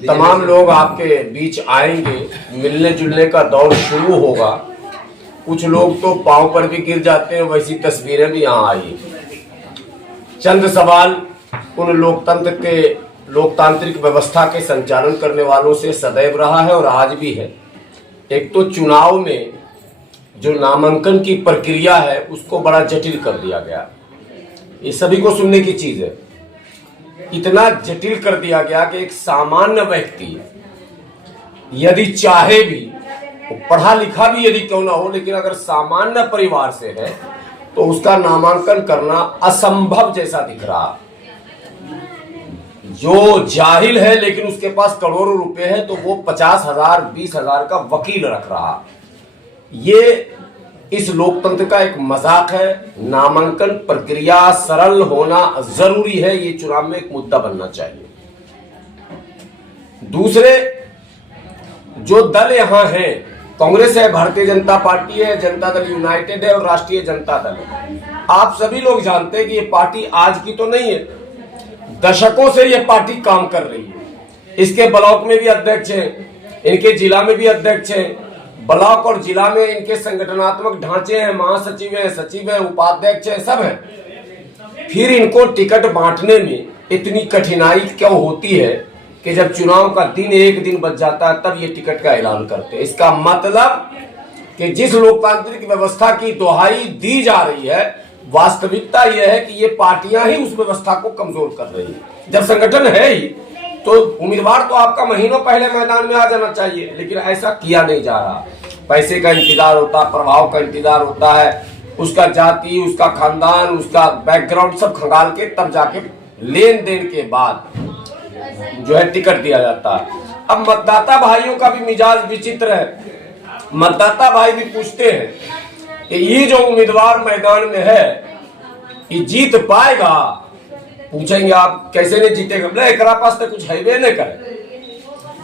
तमाम लोग आपके बीच आएंगे, मिलने जुलने का दौर शुरू होगा। कुछ लोग तो पांव पर भी गिर जाते हैं, वैसी तस्वीरें भी यहाँ आई। चंद सवाल उन लोकतांत्रिक व्यवस्था के संचालन करने वालों से सदैव रहा है और आज भी है। एक तो चुनाव में जो नामांकन की प्रक्रिया है उसको बड़ा जटिल कर दिया गया। ये सभी को सुनने की चीज है। इतना जटिल कर दिया गया कि एक सामान्य व्यक्ति यदि चाहे भी, पढ़ा लिखा भी यदि क्यों ना हो, लेकिन अगर सामान्य परिवार से है तो उसका नामांकन करना असंभव जैसा दिख रहा। जो जाहिल है लेकिन उसके पास करोड़ों रुपए है तो वो 50,000 20,000 का वकील रख रहा। ये इस लोकतंत्र का एक मजाक है। नामांकन प्रक्रिया सरल होना जरूरी है, ये चुनाव में एक मुद्दा बनना चाहिए। दूसरे जो दल यहां हैं, कांग्रेस है, भारतीय जनता पार्टी है, जनता दल यूनाइटेड है और राष्ट्रीय जनता दल है। आप सभी लोग जानते हैं कि ये पार्टी आज की तो नहीं है, दशकों से ये पार्टी काम कर रही है। इसके ब्लॉक में भी अध्यक्ष हैं, इनके जिला में भी अध्यक्ष हैं, ब्लॉक और जिला में इनके संगठनात्मक ढांचे हैं, महासचिव हैं, सचिव हैं, उपाध्यक्ष हैं, सब हैं। फिर इनको टिकट बांटने में इतनी कठिनाई क्यों होती है कि जब चुनाव का दिन एक दिन बच जाता है तब ये टिकट का ऐलान करते हैं। इसका मतलब कि जिस लोकतांत्रिक व्यवस्था की दुहाई दी जा रही है, वास्तविकता यह है कि ये पार्टियां ही उस व्यवस्था को कमजोर कर रही है। जब संगठन है ही तो उम्मीदवार तो आपका महीनों पहले मैदान में आ जाना चाहिए, लेकिन ऐसा किया नहीं जा रहा। पैसे का इंतजार होता, प्रभाव का इंतजार होता है, उसका जाति, उसका खानदान, उसका बैकग्राउंड सब खंगाल के तब जाके लेन देन के बाद जो है टिकट दिया जाता है। अब मतदाता भाइयों का भी मिजाज विचित्र है। मतदाता भाई भी पूछते हैं कि ये जो उम्मीदवार मैदान में है ये जीत पाएगा। पूछेंगे आप कैसे नहीं जीतेगा, बोले एकरा पास तो कुछ है नहीं करे।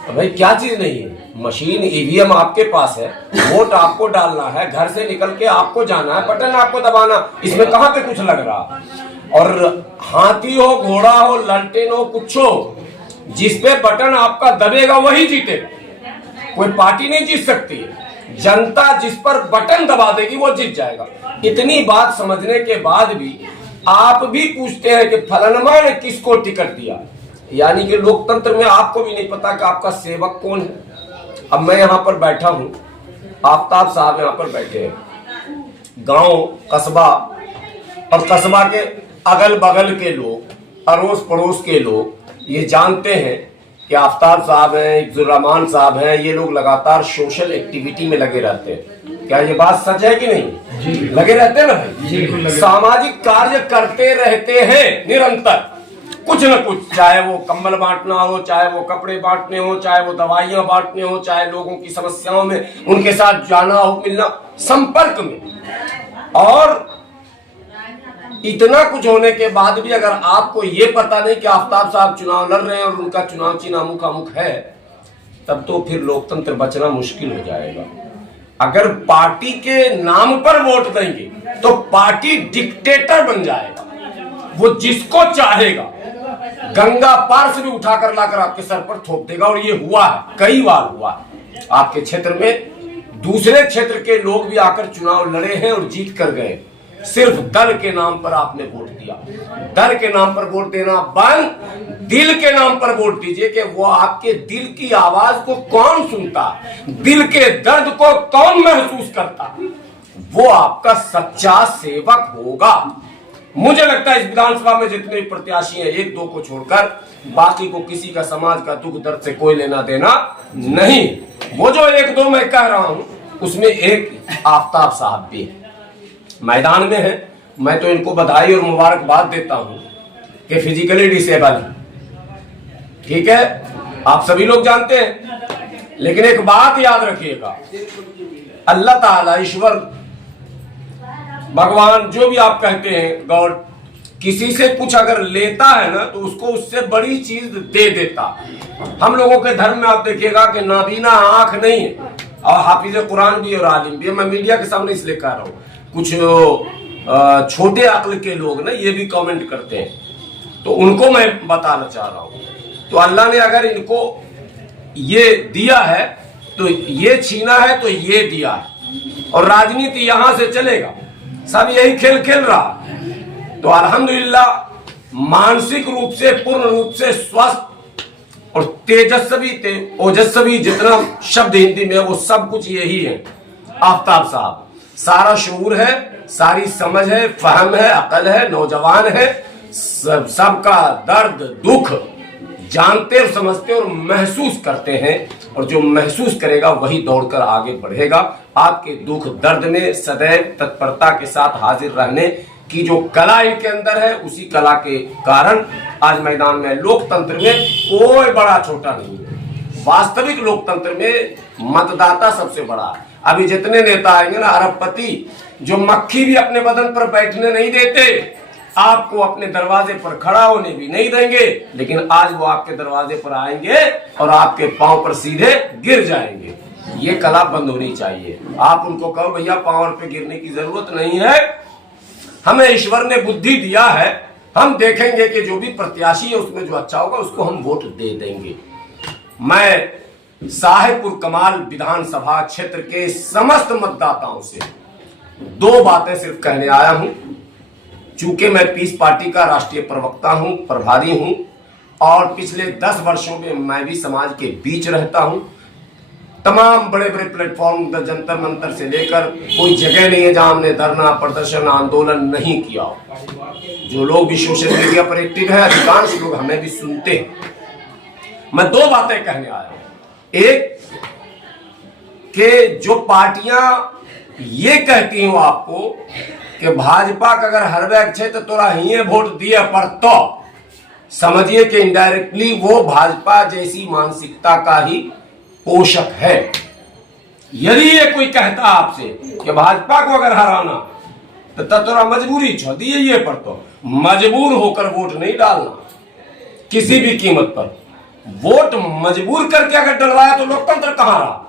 तो भाई क्या चीज नहीं है? मशीन ईवीएम आपके पास है, वोट आपको डालना है, घर से निकल के आपको जाना है, बटन आपको दबाना, इसमें कहां पे कुछ लग रहा। और हाथी हो, घोड़ा हो, लालटेन हो, कुछ हो, जिस पे बटन आपका दबेगा वही जीते। कोई पार्टी नहीं जीत सकती है। जनता जिस पर बटन दबा देगी वो जीत जाएगा। इतनी बात समझने के बाद भी आप भी पूछते हैं कि फलाना ने किसको टिकट दिया। यानी कि लोकतंत्र में आपको भी नहीं पता कि आपका सेवक कौन है। अब मैं यहां पर बैठा हूं, आफ्ताब साहब यहां पर बैठे हैं। गांव, कस्बा और कस्बा के अगल बगल के लोग, अड़ोस पड़ोस के लोग ये जानते हैं कि आफ्ताब साहब हैं, इब्दुर्रहमान साहब हैं, ये लोग लगातार सोशल एक्टिविटी में लगे रहते हैं। क्या ये बात सच है कि नहीं? जी, लगे रहते हैं ना भाई। सामाजिक कार्य करते रहते हैं निरंतर, कुछ न कुछ, चाहे वो कंबल बांटना हो, चाहे वो कपड़े बांटने हो, चाहे वो दवाइयां बांटने हो, चाहे लोगों की समस्याओं में उनके साथ जाना हो, मिलना, संपर्क में। और इतना कुछ होने के बाद भी अगर आपको ये पता नहीं कि आफ्ताब साहब चुनाव लड़ रहे हैं और उनका चुनाव चिन्ह मुखामुख है, तब तो फिर लोकतंत्र बचना मुश्किल हो जाएगा। अगर पार्टी के नाम पर वोट देंगे तो पार्टी डिक्टेटर बन जाएगा। वो जिसको चाहेगा गंगा पार से भी उठाकर लाकर आपके सर पर थोप देगा। और ये हुआ है, कई बार हुआ है आपके क्षेत्र में। दूसरे क्षेत्र के लोग भी आकर चुनाव लड़े हैं और जीत कर गए। सिर्फ दल के नाम पर आपने वोट दिया। दल के नाम पर वोट देना बंद, दिल के नाम पर वोट दीजिए कि वो आपके दिल की आवाज को कौन सुनता, दिल के दर्द को कौन महसूस करता, वो आपका सच्चा सेवक होगा। मुझे लगता है इस विधानसभा में जितने प्रत्याशी हैं, एक दो को छोड़कर बाकी को किसी का समाज का दुख दर्द से कोई लेना देना नहीं। वो जो एक दो मैं कह रहा हूं उसमें एक आफ्ताब साहब भी है, मैदान में है। मैं तो इनको बधाई और मुबारकबाद देता हूं कि फिजिकली डिसेबल, ठीक है, आप सभी लोग जानते हैं। लेकिन एक बात याद रखिएगा, अल्लाह ताला, ईश्वर, भगवान, जो भी आप कहते हैं, गॉड, किसी से कुछ अगर लेता है ना तो उसको उससे बड़ी चीज दे देता। हम लोगों के धर्म में आप देखिएगा कि नाबीना आंख नहीं है, और हाफिज कुरान भी और आलिम भी। मैं मीडिया के सामने इसलिए कह रहा हूं, कुछ छोटे अक्ल के लोग ना ये भी कमेंट करते हैं, तो उनको मैं बताना चाह रहा हूं। तो अल्लाह ने अगर इनको ये दिया है तो ये छीना है तो ये दिया है, और राजनीति यहां से चलेगा। सब यही खेल खेल रहा है। तो अल्हम्दुलिल्लाह मानसिक रूप से पूर्ण रूप से स्वस्थ और तेजस्वी ओजस्वी जितना शब्द हिंदी में वो सब कुछ यही है। आफ्ताब साहब सारा शऊर है, सारी समझ है, फहम है, अकल है, नौजवान है, सबका दर्द दुख जानते और समझते और महसूस करते हैं, और जो महसूस करेगा वही दौड़कर आगे बढ़ेगा। आपके दुख दर्द में सदैव तत्परता के साथ हाजिर रहने की जो कला इनके अंदर है, उसी कला के कारण आज मैदान में लोकतंत्र में कोई बड़ा छोटा नहीं है। वास्तविक लोकतंत्र में मतदाता सबसे बड़ा है। अभी जितने नेता आएंगे ना, अरबपति जो मक्खी भी अपने बदन पर बैठने नहीं देते, आपको अपने दरवाजे पर खड़ा होने भी नहीं देंगे, लेकिन आज वो आपके दरवाजे पर आएंगे और आपके पांव पर सीधे गिर जाएंगे। ये कला बंद होनी चाहिए। आप उनको कहो भैया पांव पे गिरने की जरूरत नहीं है, हमें ईश्वर ने बुद्धि दिया है, हम देखेंगे कि जो भी प्रत्याशी है उसमें जो अच्छा होगा उसको हम वोट दे देंगे। मैं साहेबपुर कमाल विधानसभा क्षेत्र के समस्त मतदाताओं से दो बातें सिर्फ कहने आया हूं। चूंकि मैं पीस पार्टी का राष्ट्रीय प्रवक्ता हूं, प्रभारी हूं, और पिछले 10 वर्षों में मैं भी समाज के बीच रहता हूं। तमाम बड़े बड़े प्लेटफॉर्म जंतर मंतर से लेकर कोई जगह नहीं है जहां हमने धरना प्रदर्शन आंदोलन नहीं किया। जो लोग भी सोशल मीडिया पर एक्टिव है, अधिकांश लोग हमें भी सुनते हैं। मैं दो बातें कहने आया हूं। एक कि जो पार्टियां ये कहती हूं आपको कि भाजपा का अगर हर बैग छे तो तोरा ही वोट दिए पर, तो समझिए कि इनडायरेक्टली वो भाजपा जैसी मानसिकता का ही पोषक है। यदि ये कोई कहता आपसे कि भाजपा को अगर हराना तो तोरा मजबूरी छो दिए ये पर, तो मजबूर होकर वोट नहीं डालना किसी भी कीमत पर। वोट मजबूर करके अगर डलवाया तो लोकतंत्र कहां रहा।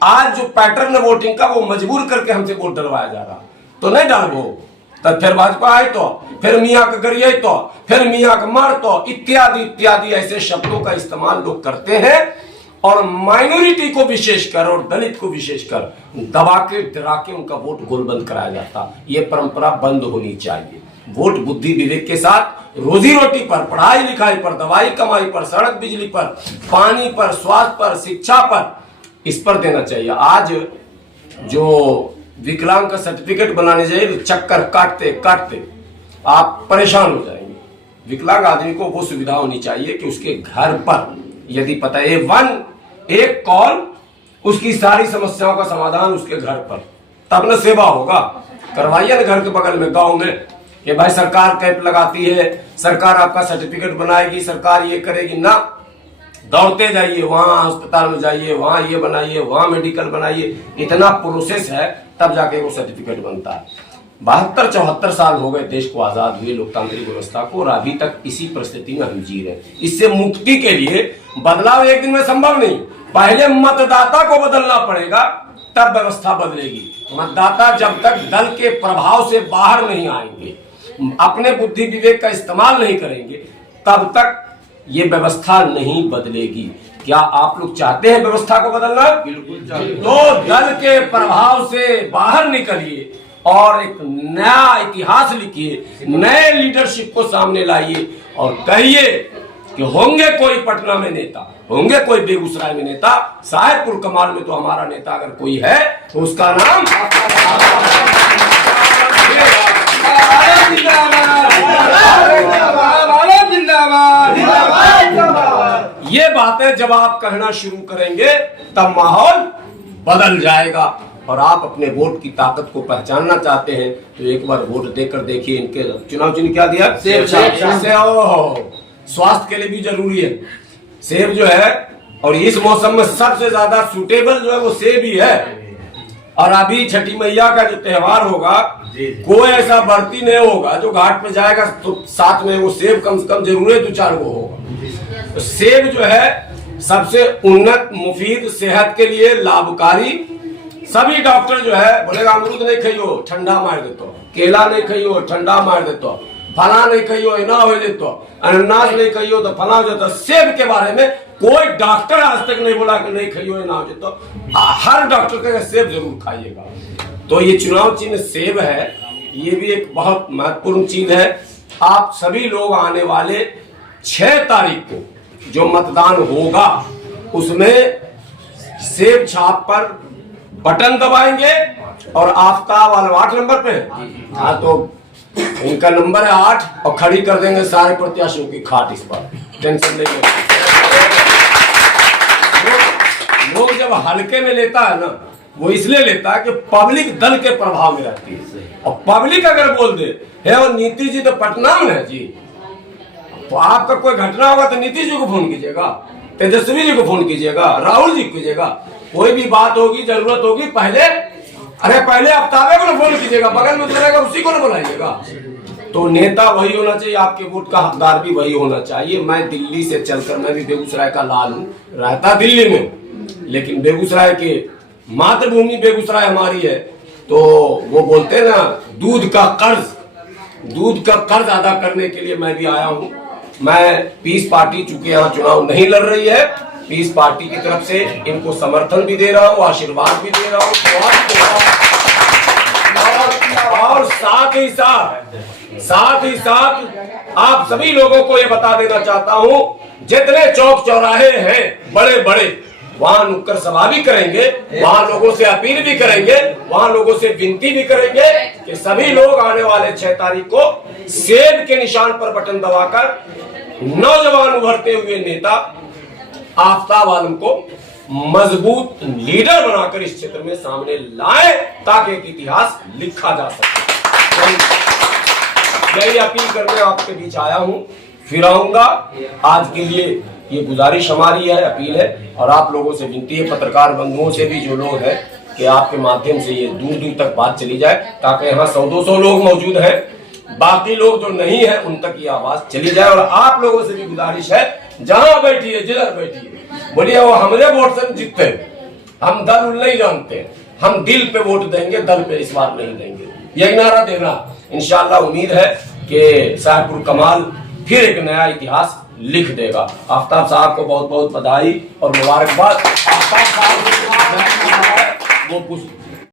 आज जो पैटर्न है वोटिंग का, वो मजबूर करके हमसे वोट डलवाया जा रहा, तो नहीं डालो। तब फिर भाजपा आए तो फिर मियाँ का गरिए तो फिर मियाँ का मार तो इत्यादि इत्यादि ऐसे शब्दों का इस्तेमाल लोग करते हैं, और माइनॉरिटी को विशेषकर और दलित को विशेषकर दबा के डरा के उनका वोट गोलबंद कराया जाता। ये परंपरा बंद होनी चाहिए। वोट बुद्धि विवेक के साथ रोजी रोटी पर, पढ़ाई लिखाई पर, दवाई कमाई पर, सड़क बिजली पर, पानी पर, स्वास्थ्य पर, शिक्षा पर, इस पर देना चाहिए। आज जो विकलांग का सर्टिफिकेट बनाने जाइए, चक्कर काटते काटते आप परेशान हो जाएंगे। विकलांग आदमी को वो सुविधा होनी चाहिए कि उसके घर पर यदि पता है एक कॉल, उसकी सारी समस्याओं का समाधान उसके घर पर, तब न सेवा होगा। करवाइए ना घर के बगल में, गांव में, कि भाई सरकार कैंप लगाती है, सरकार आपका सर्टिफिकेट बनाएगी, सरकार ये करेगी ना। दौड़ते जाइए, वहां अस्पताल में जाइए, वहां ये बनाइए, वहां मेडिकल बनाइए, इतना प्रोसेस है, तब जाके वो सर्टिफिकेट बनता है। 72-74 साल हो गए देश को आजाद हुए, लोकतांत्रिक व्यवस्था को, और अभी तक इसी परिस्थिति में हम जी रहे हैं। इससे मुक्ति के लिए बदलाव एक दिन में संभव नहीं। पहले मतदाता को बदलना पड़ेगा, तब व्यवस्था बदलेगी। मतदाता जब तक दल के प्रभाव से बाहर नहीं आएंगे, अपने बुद्धि विवेक का इस्तेमाल नहीं करेंगे, तब तक ये व्यवस्था नहीं बदलेगी। क्या आप लोग चाहते हैं व्यवस्था को बदलना? बिल्कुल चाहते। तो दल के प्रभाव से बाहर निकलिए और एक नया इतिहास लिखिए, नए लीडरशिप को सामने लाइए और कहिए कि होंगे कोई पटना में नेता, होंगे कोई बेगूसराय में नेता, साहेबपुर कमाल में तो हमारा नेता अगर कोई है तो उसका नाम ये बातें जब आप कहना शुरू करेंगे तब माहौल बदल जाएगा। और आप अपने वोट की ताकत को पहचानना चाहते हैं तो एक बार वोट देकर देखिए। इनके चुनाव चिन्ह क्या दिया? सेब। स्वास्थ्य के लिए भी जरूरी है सेब जो है, और इस मौसम में सबसे ज्यादा सूटेबल जो है वो सेब ही है। और अभी छठी मैया का जो त्योहार होगा, कोई ऐसा बढ़ती नहीं होगा जो घाट पे जाएगा तो साथ में वो सेब कम से कम जरूर 2-4 गो होगा। तो सेब जो है सबसे उन्नत, मुफीद, सेहत के लिए लाभकारी। सभी डॉक्टर जो है बोलेगा अमरूद नहीं खाइयो ठंडा मार देतो, केला नहीं खाइयो ठंडा मार देतो, फला नहीं खाइयो ना हो देतो, अनानास नहीं खाइयो तो फला हो जाता। सेब के बारे में कोई डॉक्टर आज तक नहीं बोला कि नहीं खाइयो ना हो, तो हर डॉक्टर कहेगा सेब जरूर खाइएगा। तो ये चुनाव चिन्ह सेब है, ये भी एक बहुत महत्वपूर्ण चीज है। आप सभी लोग आने वाले 6 तारीख को जो मतदान होगा उसमें सेब छाप पर बटन दबाएंगे और आफ्ताब वाले 8 नंबर पे, हाँ तो इनका नंबर है 8 और खड़ी कर देंगे सारे प्रत्याशियों की खाट इस पर, टेंशन नहीं है। लोग जब हल्के में लेता है ना, वो इसलिए लेता है कि पब्लिक दल के प्रभाव में रहती है, और पब्लिक अगर बोल दे है और नीतीश जी तो पटना में है जी, तो आपका कोई घटना होगा तो नीतीश जी को फोन कीजिएगा, तेजस्वी जी को फोन कीजिएगा, राहुल जी को कीजिएगा, कोई भी बात होगी जरूरत होगी पहले आफ्ताबे को ना फोन कीजिएगा, बगल में रहेगा उसी को ना बुलाइएगा। तो नेता वही होना चाहिए, आपके वोट का हकदार भी वही होना चाहिए। मैं दिल्ली से चलकर, मैं भी बेगूसराय का लाल हूँ, रहता दिल्ली में, लेकिन बेगूसराय के मातृभूमि बेगूसराय हमारी है। तो वो बोलते हैं ना दूध का कर्ज अदा करने के लिए मैं भी आया हूँ। मैं पीस पार्टी, चूंकि यहाँ चुनाव नहीं लड़ रही है, पीस पार्टी की तरफ से इनको समर्थन भी दे रहा हूँ, आशीर्वाद भी दे रहा हूँ, और साथ ही साथ आप सभी लोगों को ये बता देना चाहता हूँ, जितने चौक चौराहे हैं बड़े बड़े, वहां नुक्कड़ सभा भी करेंगे, वहां लोगों से अपील भी करेंगे, वहां लोगों से विनती भी करेंगे कि सभी लोग आने वाले 6 तारीख को सेब के निशान पर बटन दबाकर नौजवान उभरते हुए नेता आफ्ताब आलम को मजबूत लीडर बनाकर इस क्षेत्र में सामने लाए, ताकि एक इतिहास लिखा जा सके। यही अपील करने आपके बीच आया हूं, फिर आऊंगा। आज के लिए ये गुजारिश हमारी है, अपील है, और आप लोगों से विनती है, पत्रकार बंधुओं से भी जो लोग हैं, कि आपके माध्यम से ये दूर दूर तक बात चली जाए, ताकि यहाँ 100-200 लोग मौजूद हैं, बाकी लोग जो नहीं है उन तक ये आवाज चली जाए। और आप लोगों से भी गुजारिश है, जहां बैठिए, जिधर बैठिए, बोलिए वो हमारे वोट से जीतते, हम दल नहीं जानते, हम दिल पे वोट देंगे, दल पे इस बार नहीं देंगे, यही नारा देना। इंशाअल्लाह उम्मीद है कि साहबपुर कमाल फिर एक नया इतिहास लिख देगा। आफ्ताब साहब को बहुत बहुत बधाई और मुबारकबाद। आफ्ताब साहब वो